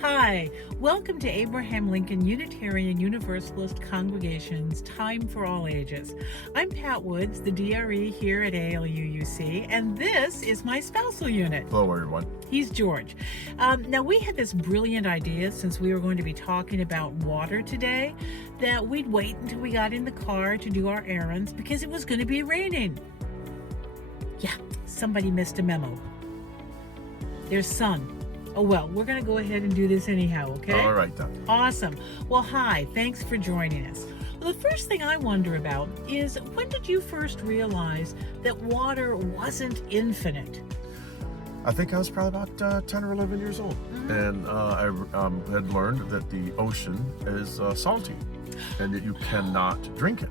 Hi, welcome to Abraham Lincoln Unitarian Universalist Congregation's Time for All Ages. I'm Pat Woods, the DRE here at ALUUC, and this is my spousal unit. Hello, everyone. He's George. Now, we had this brilliant idea, since we were going to be talking about water today, that we'd wait until we got in the car to do our errands because it was going to be raining. Yeah, somebody missed a memo. There's sun. Oh, well, we're going to go ahead and do this anyhow, okay? All right, then. Awesome. Well, hi. Thanks for joining us. Well, the first thing I wonder about is, when did you first realize that water wasn't infinite? I think I was probably about 10 or 11 years old. And I had learned that the ocean is salty and that you cannot drink it.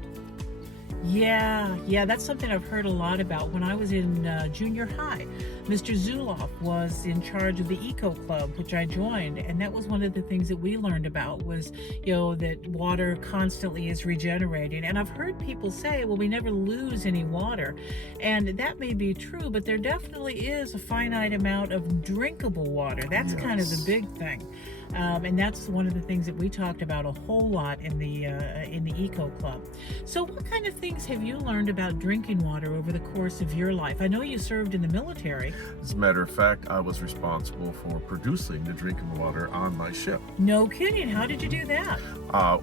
Yeah, that's something I've heard a lot about. When I was in junior high, Mr. Zuloff was in charge of the Eco Club, which I joined, and that was one of the things that we learned about was, that water constantly is regenerating. And I've heard people say, well, we never lose any water, and that may be true, but there definitely is a finite amount of drinkable water. That's kind of the big thing. And that's one of the things that we talked about a whole lot in the Eco Club. So what kind of things have you learned about drinking water over the course of your life? I know you served in the military. As a matter of fact, I was responsible for producing the drinking water on my ship. No kidding. How did you do that?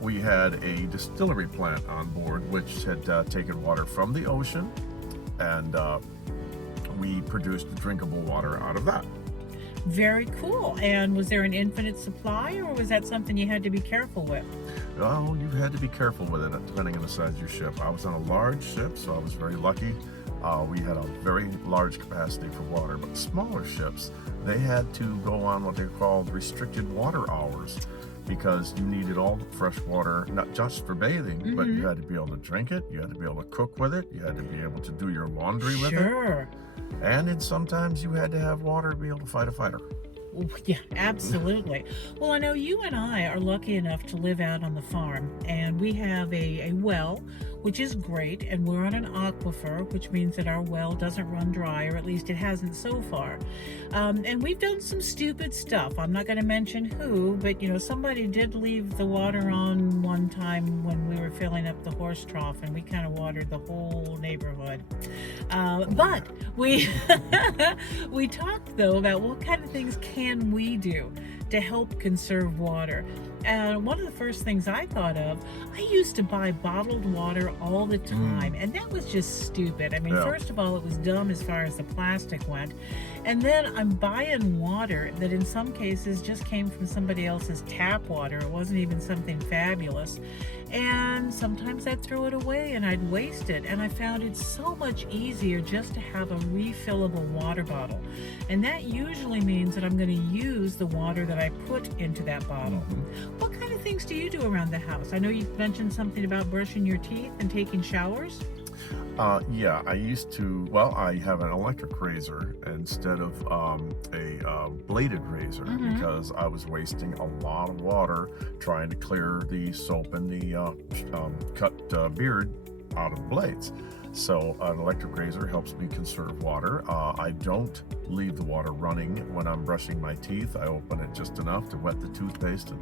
We had a distillery plant on board which had taken water from the ocean, and we produced drinkable water out of that. Very cool. And was there an infinite supply, or was that something you had to be careful with? Well, you had to be careful with it depending on the size of your ship. I was on a large ship, so I was very lucky. We had a very large capacity for water, but smaller ships, they had to go on what they called restricted water hours, because you needed all the fresh water, not just for bathing, but you had to be able to drink it, you had to be able to cook with it, you had to be able to do your laundry with it. Sure. And sometimes you had to have water to be able to fight a fighter. Yeah, absolutely. Well, I know you and I are lucky enough to live out on the farm, and we have a well, which is great, and we're on an aquifer, which means that our well doesn't run dry, or at least it hasn't so far. And we've done some stupid stuff. I'm not going to mention who, but somebody did leave the water on one time when we were filling up the horse trough, and we kind of watered the whole neighborhood. But we we talked though about what kind of things can we do to help conserve water. And one of the first things I thought of, I used to buy bottled water all the time, and that was just stupid. I mean, first of all, it was dumb as far as the plastic went, and then I'm buying water that in some cases just came from somebody else's tap water. It wasn't even something fabulous, and sometimes I'd throw it away and I'd waste it, and I found it so much easier just to have a refillable water bottle, and that usually means that I'm going to use the water that I put into that bottle. What kind of things do you do around the house? I know you mentioned something about brushing your teeth and taking showers. Yeah, I used to, well, I have an electric razor instead of a bladed razor, because I was wasting a lot of water trying to clear the soap and the cut beard out of the blades. So an electric razor helps me conserve water. I don't leave the water running when I'm brushing my teeth. I open it just enough to wet the toothpaste,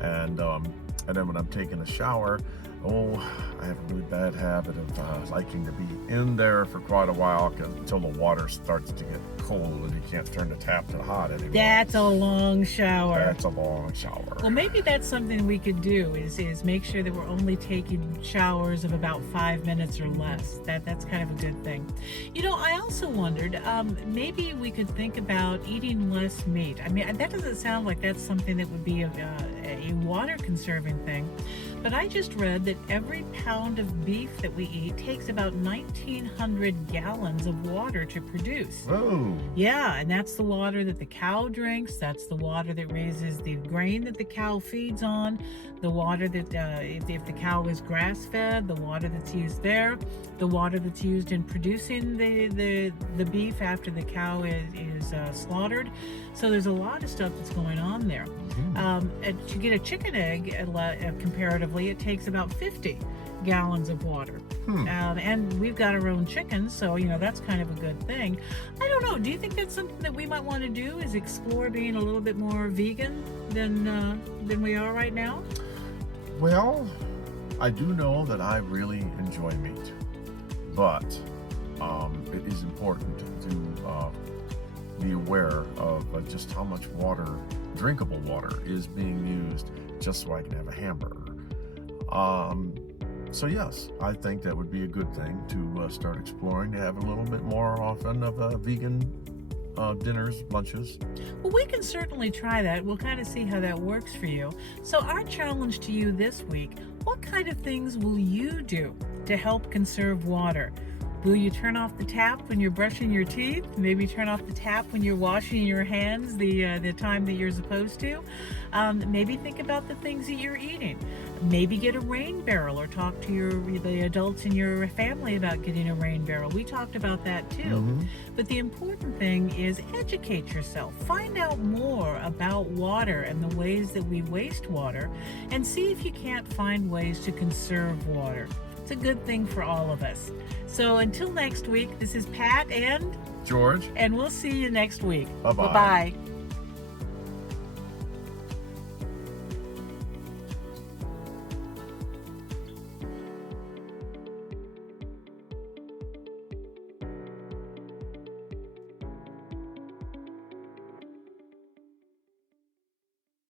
and then when I'm taking a shower, I have a really bad habit of liking to be in there for quite a while until the water starts to get cold and you can't turn the tap to hot anymore. That's a long shower. That's a long shower. Well, maybe that's something we could do is make sure that we're only taking showers of about 5 minutes or less. That's kind of a good thing. I also wondered, maybe we could think about eating less meat. I mean, that doesn't sound like that's something that would be a water conserving thing, but I just read that every pound of beef that we eat takes about 1,900 gallons of water to produce. Whoa. Yeah, and that's the water that the cow drinks. That's the water that raises the grain that the cow feeds on. The water that, if the cow is grass-fed, the water that's used there. The water that's used in producing the beef after the cow is slaughtered. So there's a lot of stuff that's going on there. To get a chicken egg, comparatively, it takes about 50 gallons of water. And we've got our own chickens, so that's kind of a good thing. I don't know. Do you think that's something that we might want to do? Is explore being a little bit more vegan than we are right now? Well, I do know that I really enjoy meat, but it is important to be aware of just how much water, drinkable water, is being used just so I can have a hamburger. So yes, I think that would be a good thing to start exploring, to have a little bit more often of vegan dinners, lunches. Well, we can certainly try that. We'll kind of see how that works for you. So our challenge to you this week, what kind of things will you do to help conserve water? Will you turn off the tap when you're brushing your teeth? Maybe turn off the tap when you're washing your hands the time that you're supposed to? Maybe think about the things that you're eating. Maybe get a rain barrel, or talk to the adults in your family about getting a rain barrel. We talked about that too. But the important thing is educate yourself. Find out more about water and the ways that we waste water, and see if you can't find ways to conserve water. It's a good thing for all of us. So until next week, this is Pat and George. And we'll see you next week. Bye-bye. Bye-bye.